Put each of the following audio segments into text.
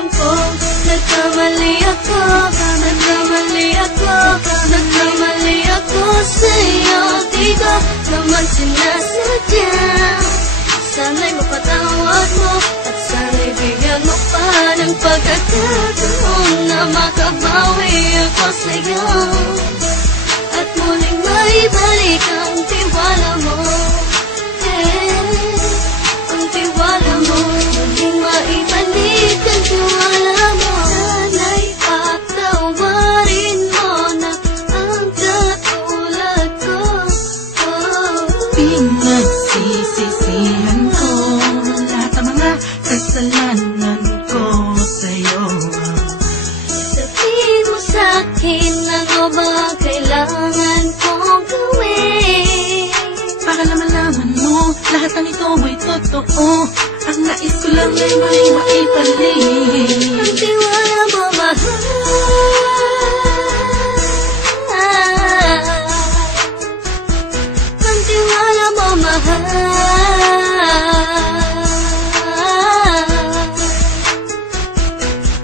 Alam ko, nagkamali ako, nagkamali ako sa'yo. Di ko naman sinasadya. Sana'y mapatawad mo at sana'y bigyan mo pa ng pagkakataon na makabawi ako sa'yo at muling maibalik ang tiwala mo. Ang tiwala mo, muling maibalik ang tiwala mo. Sana'y patawarin mo na ang katulad ko. Pinagsisisihan ko lahat ng mga kasalanan ko sa'yo. Sabihin mo sa'kin ano ba ang kailangan kong gawin Para malaman mo lahat ng ito ay totoo. Ang nais ko lang ay may maibalik ang tiwala mo, mahal. Ang tiwala mo, mahal.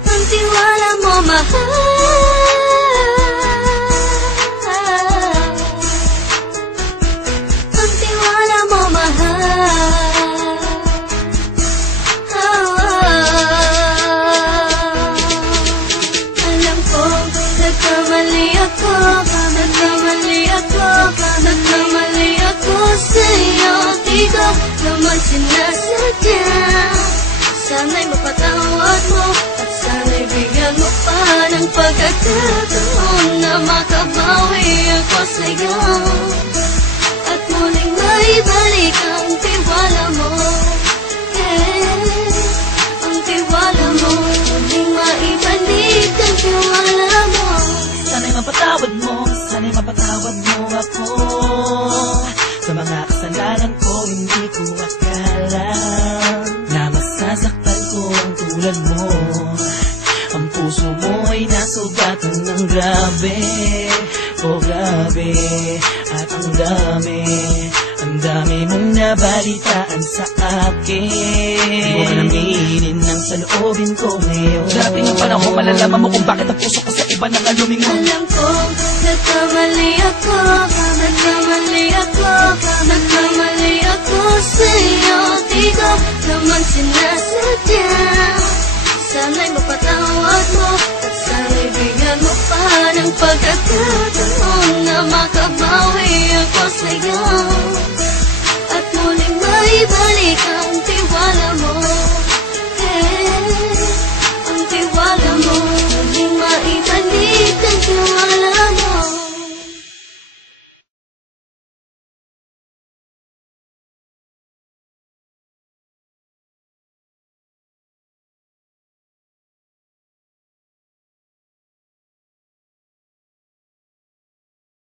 Ang tiwala mo, mahal. Ang tiwala mo, mahal. Alam ko, nagkamali ako sa'yo. Di ko naman sinasadya. Sana'y mapatawad mo at sana'y bigyan mo pa ng pagkakataon na makabawi ako sa'yo at muling maibalik ang tiwala mo. Ang tiwala mo, muling maibalik ang tiwala mo. Sana'y mapatawad mo ako sa mga kasalanan ko. Hindi ko akala na masasaktan ko ang tulad mo. Ang puso mo ay nasugatan ng grabe, oh grabe. At ang dami mong nabalitaan sa akin. Di mo alaminin ang saloobin ko ngayon. Darating ang panahon, malalaman mo kung bakit ang puso ko sa iba nang alumingon. Alam ko, nagkamali ako sa'yo. Di ko naman sinasadya. Sana'y mapatawad mo at sana'y bigyan mo pa ng pagkakataon na makabawi ako sa'yo